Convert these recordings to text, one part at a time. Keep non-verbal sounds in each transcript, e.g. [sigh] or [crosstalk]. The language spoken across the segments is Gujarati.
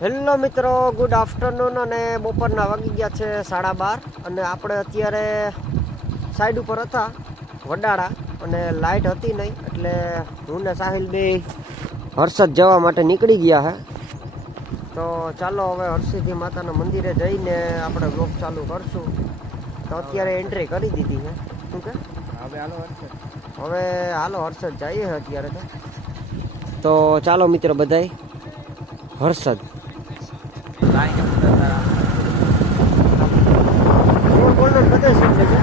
હેલો મિત્રો ગુડ આફ્ટરનૂન અને બપોરના વાગી ગયા છે સાડા બાર અને આપણે અત્યારે સાઈડ ઉપર હતા વડાળા અને લાઇટ હતી નહીં એટલે હું ને સાહિલ બે હર્ષદ જવા માટે નીકળી ગયા હે. તો ચાલો હવે હર્ષિદી માતાના મંદિરે જઈને આપણે બ્લોક ચાલુ કરશું. તો અત્યારે એન્ટ્રી કરી દીધી છે શું કે? હવે હાલો હર્ષદ. હવે હાલો હર્ષદ જઈએ અત્યારે તો. તો ચાલો મિત્ર બધાય હર્ષદ. લાઈન અંદર તારા રોડ કોર્નર બધે સામે છે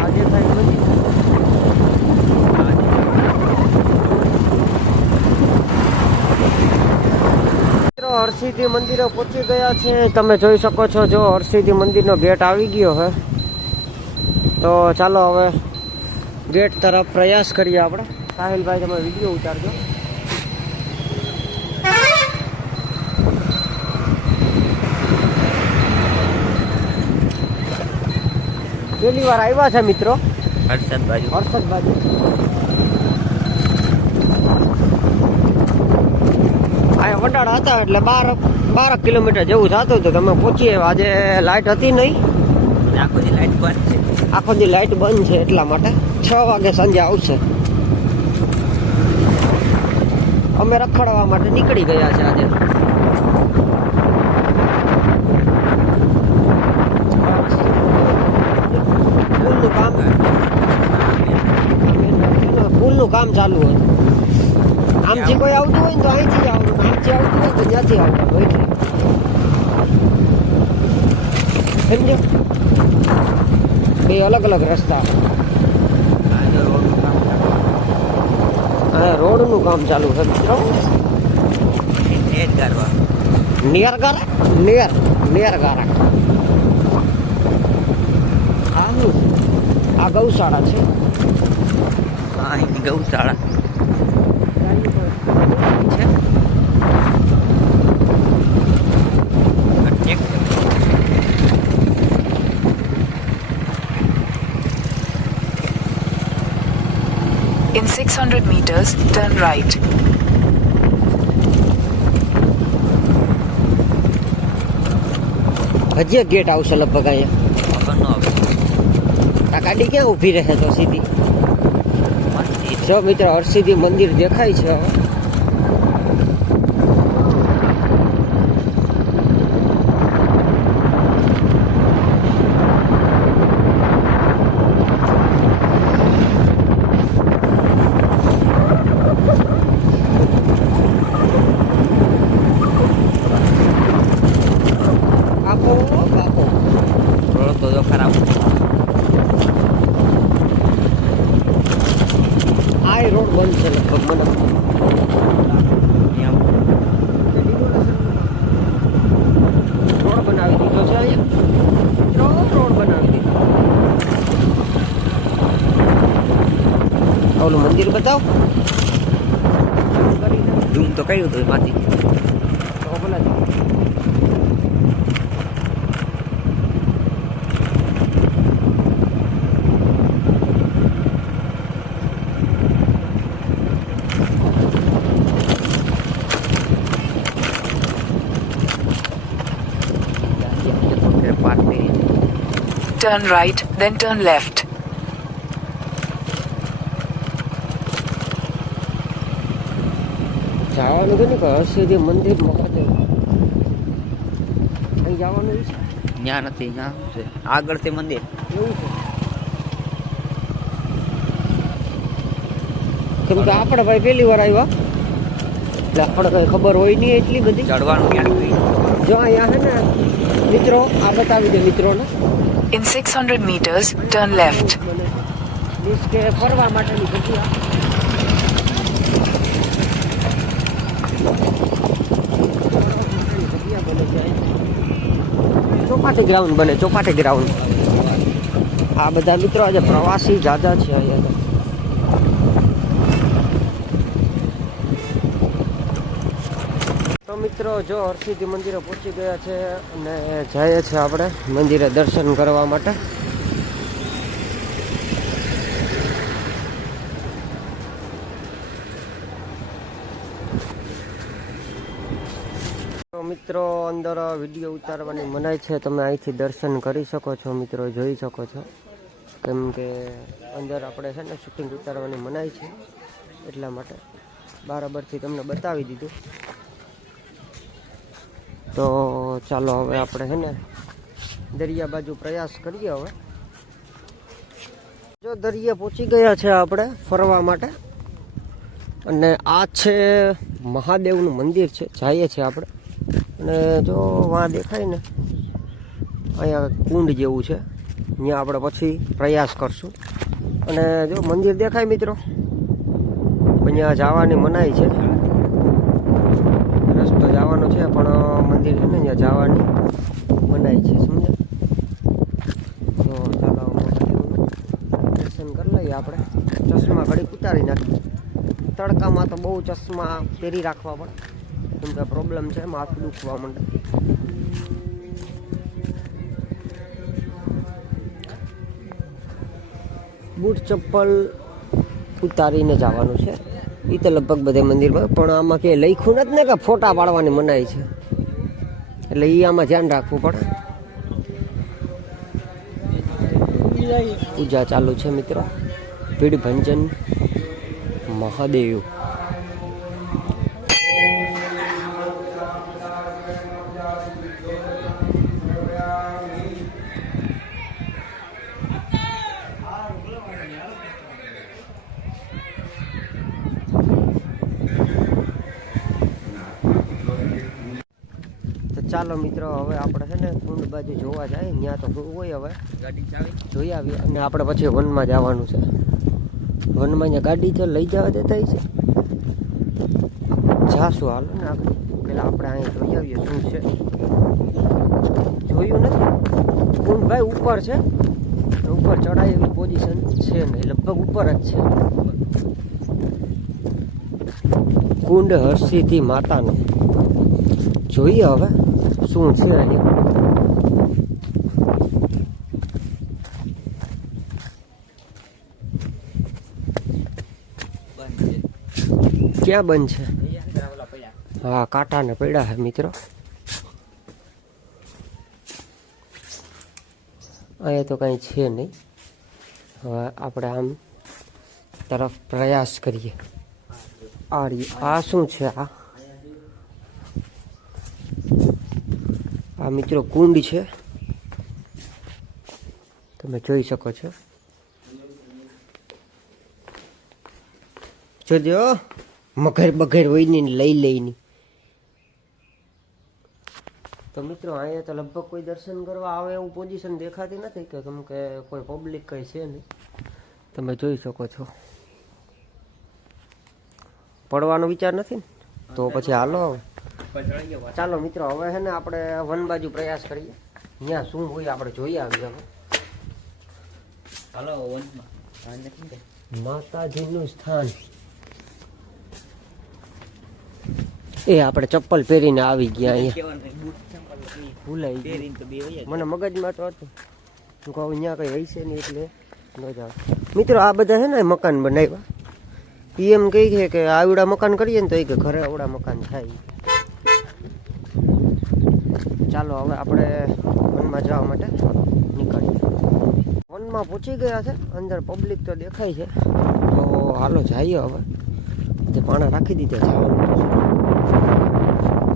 આજે થાય બધી મિત્રો હરસિદ્ધિ મંદિરે પહોંચી ગયા છે. તમે જોઈ શકો છો જો હરસિદ્ધિ મંદિરનો ગેટ આવી ગયો હે તો ચાલો હવે ગેટ તરફ પ્રયાસ કરીએ આપણે. સાહિલભાઈ તમે વીડિયો ઉતારજો. પહેલી વાર આવ્યા છે મિત્રો? હર્ષદભાઈ. બાજુ વડાળા હતા એટલે બાર બાર કિલોમીટર જેવું થતું હતું. તમે પહોંચીએ આજે લાઇટ હતી નહીં? આખો દી લાઈટ બંધ છે આખો દી લાઇટ બંધ છે એટલા માટે છ વાગે સાંજે આવશે. અમે રખડવા માટે નીકળી ગયા છે આજે. પુલનું કામ પુલનું કામ ચાલુ હોય. આમથી કોઈ આવતું હોય ને તો અહીંથી જ આમથી આવતું હોય તો ત્યાંથી આવતું એટલે સમજો. બે અલગ અલગ રસ્તા. જો રોડનું કામ ચાલુ. છે મિત્રો નિયર ગારા નિયર નિયર ગારા આ ગૌશાળા છે. હા ગૌશાળા છે આ check છે. In 600 meters, turn right. હજી એક ગેટ આવશે લગભગ અહીંયા આ ગાડી ક્યાં ઊભી રહે તો સીધી જો મિત્ર હરસિદ્ધિ મંદિર દેખાય છે હવે. આપો બાપો રોડ તો જો ખરાબ આ રોડ બંધ છે લગભગ મને અહીંયા રોડ બનાવી દીધો છે અહીંયા રોડ રોડ બનાવી દીધો ઓલું મંદિર બતાવ ઝૂમ તો કર્યું હતું એમાંથી તો ભલે જ. Party Turn right, then turn left. જવાનું કે નહીં કે જે મંદિર મહાદેવ અહીં જવાનું છે ત્યાં નથી ત્યાં છે આગળ છે મંદિર એવું છે કેમ કે આપણે ભાઈ પહેલી વાર આવ્યા એટલે આપણે કઈ ખબર હોય નહીં એટલી બધી ચડવાનું ક્યાંક હોય. જો અહીંયા છે ને મિત્રો આ બતાવી દે મિત્રોને In 600 metres turn left means કે ફરવા માટેની જગ્યા બને છે અહીં. ચોપાટી ગ્રાઉન્ડ બને ચોપાટી ગ્રાઉન્ડ આ બધા મિત્રો આજે પ્રવાસી જાજા છે અહીંયા તો. મિત્રો, જો હરસિદ્ધિ મંદિરે પહોંચી ગયા છે અને જઈએ છીએ આપણે મંદિરે દર્શન કરવા માટે તો મિત્રો, અંદર વીડિયો ઉતારવાની મનાય છે. તમે અહીંથી દર્શન કરી શકો છો, મિત્રો, જોઈ શકો છો. કેમ કે અંદર આપણે છે ને શૂટિંગ ઉતારવાની મનાય છે, એટલા માટે બરાબરથી તમને બતાવી દીધું. તો ચાલો હવે આપણે છે ને દરિયા બાજુ પ્રયાસ કરીએ હવે. જો દરિયા પહોંચી ગયા છે આપણે ફરવા માટે. અને આ છે મહાદેવનું મંદિર છે, જઈએ છીએ આપણે. અને જો વાં દેખાય ને, અહીંયા કુંડ જેવું છે. અહીંયા આપણે પછી પ્રયાસ કરશું. અને જો મંદિર દેખાય મિત્રો? અહીંયા જવાની મનાઈ છે. રસ્તો જવાનો છે, પણ મંદિર છે ને, અહીંયા જવાની મનાઈ છે સમજે તો ચાલો દર્શન કરી લઈએ આપણે. ચશ્મા ઘડીક ઉતારી નાખીએ. તડકામાં તો બહુ ચશ્મા પહેરી રાખવા પડે. કેમ કે પ્રોબ્લેમ છે માથું દુખવા માંડે. બૂટ ચપ્પલ ઉતારીને જવાનું છે. એ તો લગભગ બધે મંદિરમાં, પણ આમાં કે લખ્યું નથી ને કે ફોટા પાડવાની મનાઈ છે. એટલે એ આમાં ધ્યાન રાખવું પડે. પૂજા ચાલુ છે, મિત્રો. ભીડ ભંજન મહાદેવ. ચાલો મિત્રો હવે આપણે છે ને કુંડ બાજુ જોવા જાય. ત્યાં તો હું હોય હવે. ગાડી જોઈ આવીએ. અને આપણે પછી વનમાં જવાનું છે. વનમાં અહીંયા ગાડી છે લઈ જવા દેતા છે જાશું હાલો ને આગળ. પેલા આપણે અહીંયા જોઈ આવીએ શું છે. જોયું નથી? કુંડ ભાઈ ઉપર છે. ઉપર ચડાય એવી પોઝિશન છે નહીં લગભગ ઉપર જ છે. કુંડ હર્ષિથી માતાનું. જોઈએ હવે. શું છે ક્યાં બંધ છે? હા કાંટા ને પડ્યા છે મિત્રો. અહીંયા તો કાંઈ છે નહીં. હવે આપણે આમ તરફ પ્રયાસ કરીએ. આ શું છે આ? આ મિત્રો કુંડ છે. તમે જોઈ શકો છો. જોજો, મગર બગર હોય ને લઈ લઈને. તો મિત્રો, અહીંયા તો લગભગ કોઈ દર્શન કરવા આવે એવું પોઝિશન દેખાતી નથી કે કેમ કે કોઈ પબ્લિક કઈ છે નહીં. તમે જોઈ શકો છો. પડવાનો વિચાર નથી ને? તો પછી હાલો. ચાલો મિત્રો હવે છે ને આપણે વન બાજુ પ્રયાસ કરીએ. ત્યાં શું હોય આપણે જોઈ આવીએ હવે. હાલો વનમાં. માતાજીનું સ્થાન. એ આપણે ચપ્પલ પહેરીને આવી ગયા અહીંયા. ભૂલાઈ ગયું. પહેરીને તો બે વયા મને મગજમાં તો હતું. હું કહું અહીંયા કઈ હશે નહીં એટલે. ન જાવ મિત્રો આ બધા છે ને મકાન બનાવ્યા. ઈ એમ કહે છે કે આવડા મકાન કરીએ ને તો એ કે ઘરે આવડા મકાન થાય. ચાલો હવે આપણે વનમાં જવા માટે નીકળીએ. વનમાં પહોંચી ગયા છે અંદર પબ્લિક તો દેખાય છે. તો હાલો જઈએ હવે. જે પાણા રાખી દીધા છે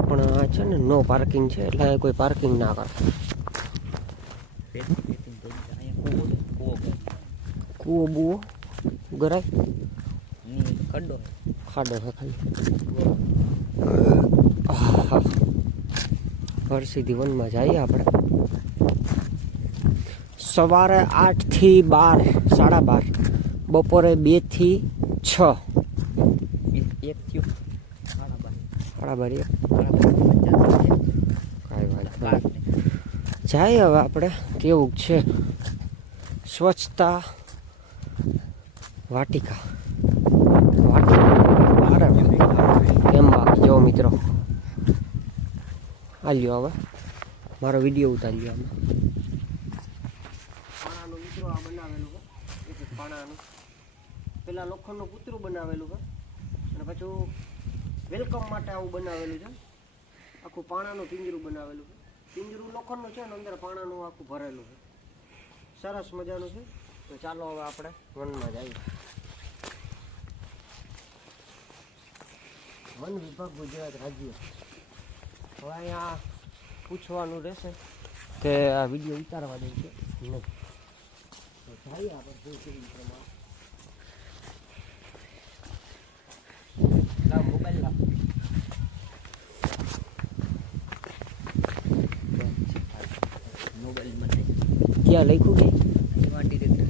પણ આ છે ને નો પાર્કિંગ છે એટલે અહીં કોઈ પાર્કિંગ ના તો કરે. કૂવો બૂવો ગરાય ખડ્ડો ખાડો છે ખાલી. ઘર સીધી વનમાં જઈએ આપણે. સવારે આઠથી બાર સાડા બાર. બપોરે બેથી છ. સાડા બાર. જાય હવે આપણે. કેવું છે? સ્વચ્છતા વાટિકા. કેમ બાકી જો મિત્રો. હાલ્યો હવે. મારો વીડિયો ઉતાર્યો અમે પાણાનું મિત્રો આ બનાવેલું છે પાણાનું. પેલા લોખંડનું કૂતરું બનાવેલું છે અને પાછું વેલકમ માટે આવું બનાવેલું છે. આખું પાણાનું પિંજરું બનાવેલું છે. પિંજરું લોખંડનું છે અને અંદર પાણાનું આખું ભરેલું છે. સરસ મજાનું છે. તો ચાલો હવે આપણે વનમાં જઈએ. વન વિભાગ ગુજરાત રાજ્ય. હવે અહીંયા પૂછવાનું રહેશે કે આ વીડિયો ઉતારવા દે છે નહીં. તો જઈએ આપણે જે એ પ્રમાણે. લાવ મોબાઈલ લાવ મોબાઈલ ક્યાં લખ્યું કે એમાં ડિરેક્ટર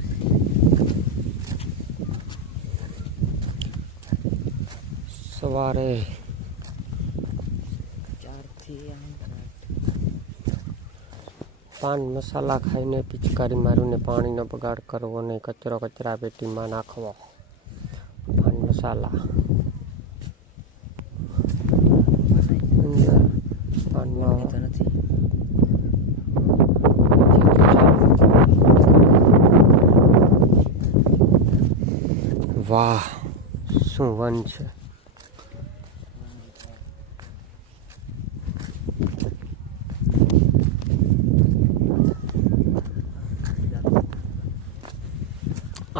સવારે. ચારથી પાન મસાલા ખાઈને પિચકારી મારીને પાણીનો બગાડ કરવો નહીં કચરો કચરા પેટીમાં નાખવો. પાન મસાલા. પાનમાં વાહ શું વન છે?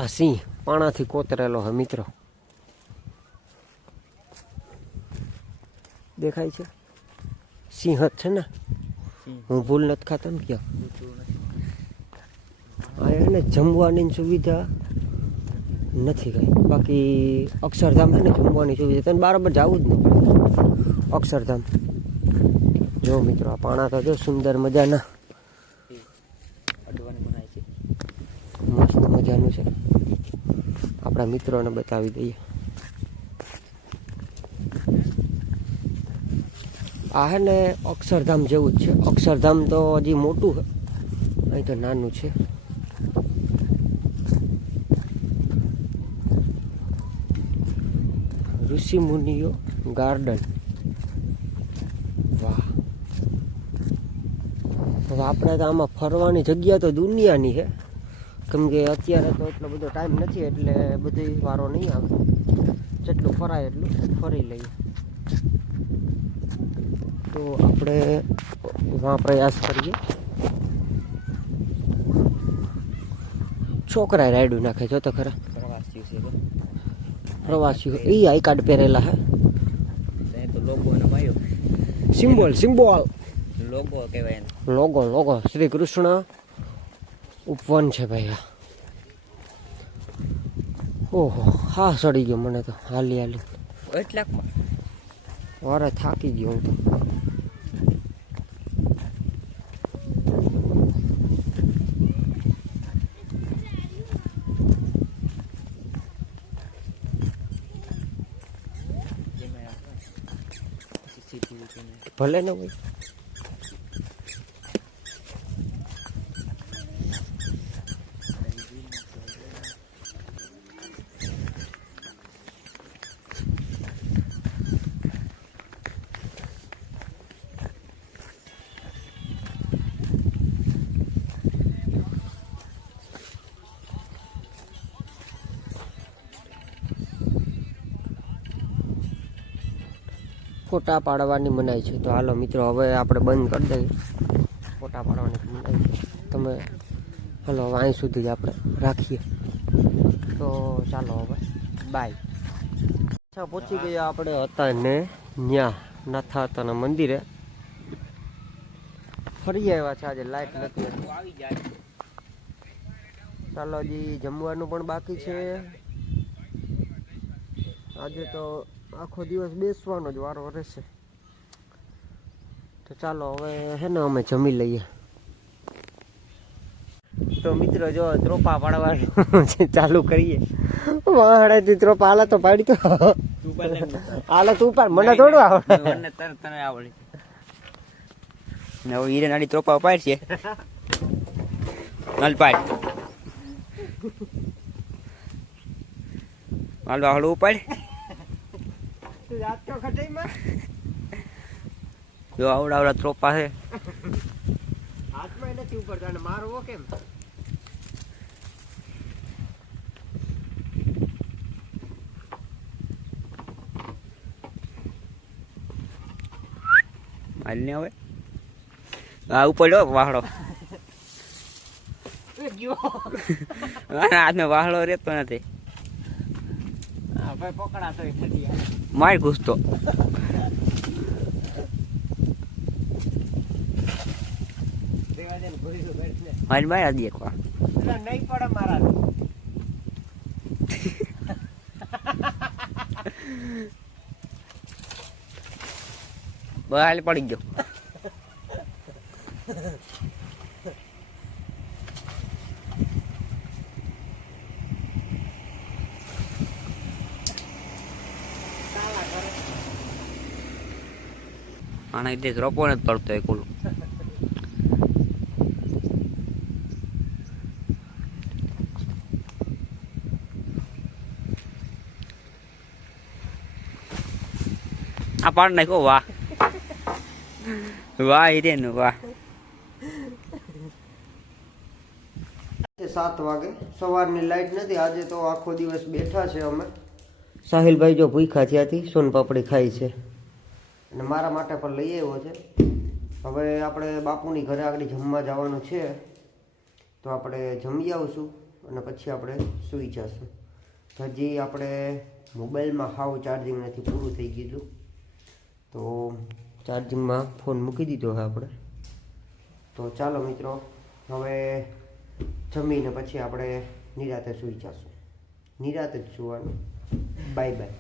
આ સિંહ પાણાથી કોતરેલો હે મિત્રો. દેખાય છે? સિંહ જ છે ને? હું ભૂલ નથી ખાતો ને ક્યાં? એને જમવાની સુવિધા નથી કઈ. બાકી અક્ષરધામ છે ને જમવાની સુવિધા. તને બરાબર જવું જ નહીં પડે. અક્ષરધામ. જો મિત્રો આ પાણા તો જો સુંદર મજાના. મસ્ત મજાનું છે. આપણા મિત્રોને બતાવી દઈએ. આ હે ને અક્ષરધામ જેવું જ છે. અક્ષરધામ તો હજી મોટું છે અહીં તો નાનું છે. ઋષિ મુનિઓ ગાર્ડન. વાહ. હવે આપણે તો આમાં ફરવાની જગ્યા તો દુનિયાની છે કેમ કે અત્યારે તો એટલો બધો ટાઈમ નથી એટલે બધી વારો નહીં આવે. જેટલું ફરાય એટલું ફરી લઈએ. તો આપણે વાં પ્રયાસ કરીએ. છોકરા રાયડું નાખે જો તો ખરા. પ્રવાસીઓ છે પ્રવાસીઓ એ આઈ કાર્ડ પહેરેલા હે. સિમ્બોલ સિમ્બોલ લોગો કહેવાય લોગો લોગો શ્રી કૃષ્ણ ઉપવન છે ભાઈ. ઓહો હા સડી ગયો મને તો હાલી હાલી. એટલાકમાં. વારે થાકી ગયો હું તો. ભલે ને ભાઈ. ફોટા પાડવાની મનાઈ છે. તો હાલો મિત્રો, હવે આપણે બંધ કરી દઈએ. ફોટા પાડવાની મનાઈ છે. તમે, હાલો અહીં સુધી આપણે રાખીએ. તો ચાલો હવે બાય અચ્છા, પહોંચી ગયા આપણે હતા ને ન્યા, નાથાતાના મંદિરે. ફરી આવ્યા છે, આજે લાઈટ નથી ચાલો હજી જમવાનું પણ બાકી છે. આજે તો આખો દિવસ બેસવાનો જ વારો રહેશે. તો ચાલો હવે હે ને અમે જમી લઈએ. તો મિત્રો જો ત્રોપા પાડવાનું ચાલુ કરીએ. વાહડેથી ત્રોપા હાલે તો પાડી તો. તું પર લે હાલે તું પાડ મને થોડું આવડે. મને તરત તને આવડે. ને હવે હીરે નાડી ત્રોપા પાડ છે. નલ પાડ. હાલ વાહડું ઉપાડ. જો આવડા આવડા ત્રોપા છે. હાથમાં નથી ઉપર તને મારવો કેમ? હાલ ને હવે. આ ઉપર લો વાહડો. હાથમાં [laughs] વાહડો રહેતો નથી હા ભાઈ પકડા તો ખટિયા માર ઘૂસતો. દે મારી માર આદી એકવાર નહીં પડે મારા બહાર પડી ગયો. આના લીધે રોપો નથી પડતો હોય કુલ. આ પાડ નાખો વાહ. વાહ હિરેન વાહ. છે સાત વાગે. સવારની લાઈટ નથી આજે તો આખો દિવસ બેઠા છે અમે. સાહિલભાઈ જો ભૂખા થયાથી સોન પાપડી ખાઈ છે. અને મારા માટે પણ લઈ આવ્યો છે. હવે આપણે બાપુની ઘરે આગળ જમવા જવાનું છે, તો આપણે જમી આવશું અને પછી આપણે સૂઈ જશું. હજી આપણે મોબાઈલમાં હાવ ચાર્જિંગ નથી, પૂરું થઈ ગયું તો ચાર્જિંગમાં ફોન મૂકી દીધો હવે આપણે. તો ચાલો મિત્રો, હવે જમીને પછી આપણે નિરાતે સૂઈ જશું. નિરાતે જ સુવાનું. Bye bye